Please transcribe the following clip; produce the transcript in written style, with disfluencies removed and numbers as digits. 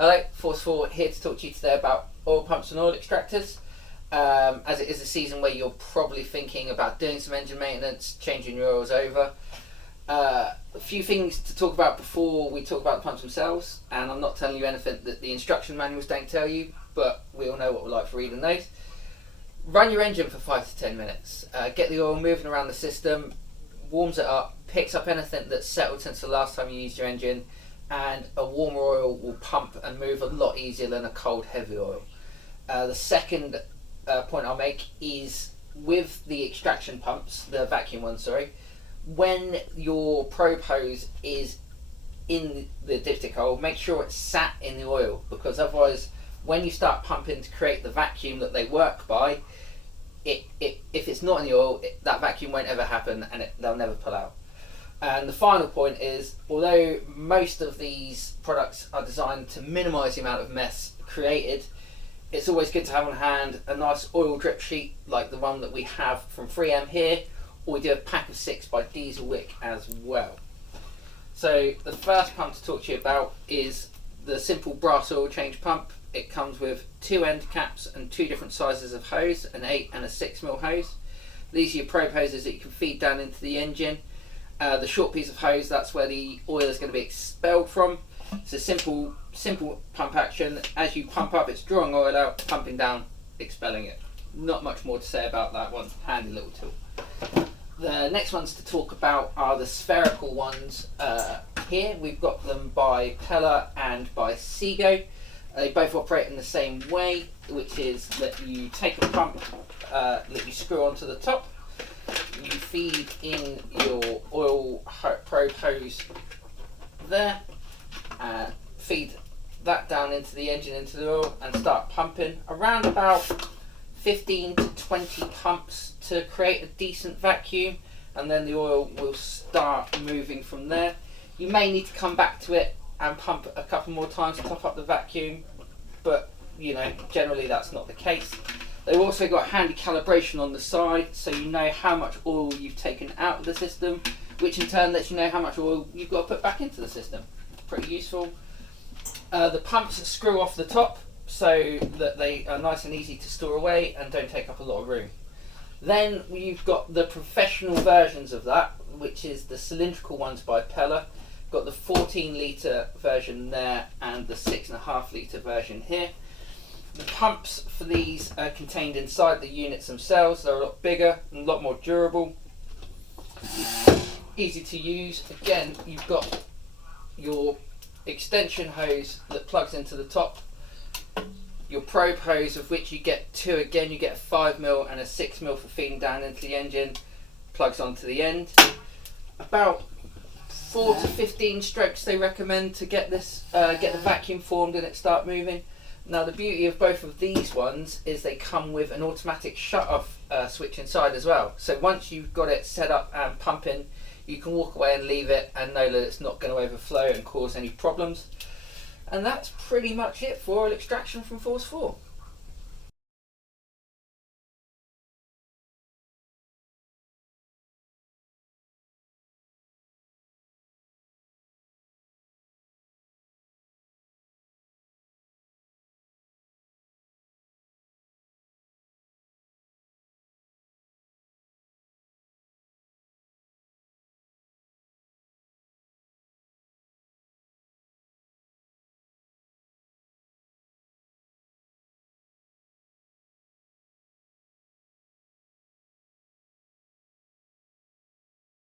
Hello, Force 4 here to talk to you today about oil pumps and oil extractors. As it is a season where you're probably thinking about doing some engine maintenance, changing your oils over. A few things to talk about before we talk about the pumps themselves, and I'm not telling you anything that the instruction manuals don't tell you, but we all know what we're like for reading those. Run your engine for 5 to 10 minutes. Get the oil moving around the system, warms it up, picks up anything that's settled since the last time you used your engine, and a warmer oil will pump and move a lot easier than a cold heavy oil. The second point I'll make is with the extraction pumps, the vacuum ones, sorry, when your probe hose is in the dipstick hole, make sure it's sat in the oil, because otherwise when you start pumping to create the vacuum that they work by, if it's not in the oil, that vacuum won't ever happen and they'll never pull out. And the final point is, although most of these products are designed to minimise the amount of mess created, it's always good to have on hand a nice oil drip sheet like the one that we have from 3M here, or we do a pack of 6 by Dieselwick as well. So the first pump to talk to you about is the simple brass oil change pump. It comes with 2 end caps and 2 different sizes of hose, an 8 and a 6mm hose. These are your probe hoses that you can feed down into the engine. The short piece of hose, that's where the oil is going to be expelled from. It's a simple pump action. As you pump up, it's drawing oil out, pumping down, expelling it. Not much more to say about that one. Handy little tool. The next ones to talk about are the spherical ones. Here we've got them by Pela and by Seago. They both operate in the same way, which is that you take a pump that you screw onto the top. You feed in your oil probe hose there, feed that down into the engine, into the oil, and start pumping around about 15 to 20 pumps to create a decent vacuum, and then the oil will start moving from there. You may need to come back to it and pump a couple more times to top up the vacuum, but you know, generally that's not the case. They've also got handy calibration on the side, so you know how much oil you've taken out of the system, which in turn lets you know how much oil you've got to put back into the system. Pretty useful. The pumps screw off the top so that they are nice and easy to store away and don't take up a lot of room. Then you've got the professional versions of that, which is the cylindrical ones by Pela. Got the 14 litre version there and the 6.5 litre version here. The pumps for these are contained inside the units themselves. They're a lot bigger and a lot more durable. Easy to use. Again, you've got your extension hose that plugs into the top. Your probe hose, of which you get 2 again. You get a 5mm and a 6mm for feeding down into the engine. Plugs onto the end. About 4 to 15 strokes they recommend to get this, get the vacuum formed and it start moving. Now the beauty of both of these ones is they come with an automatic shut-off switch inside as well. So once you've got it set up and pumping, you can walk away and leave it and know that it's not going to overflow and cause any problems. And that's pretty much it for oil extraction from Force 4.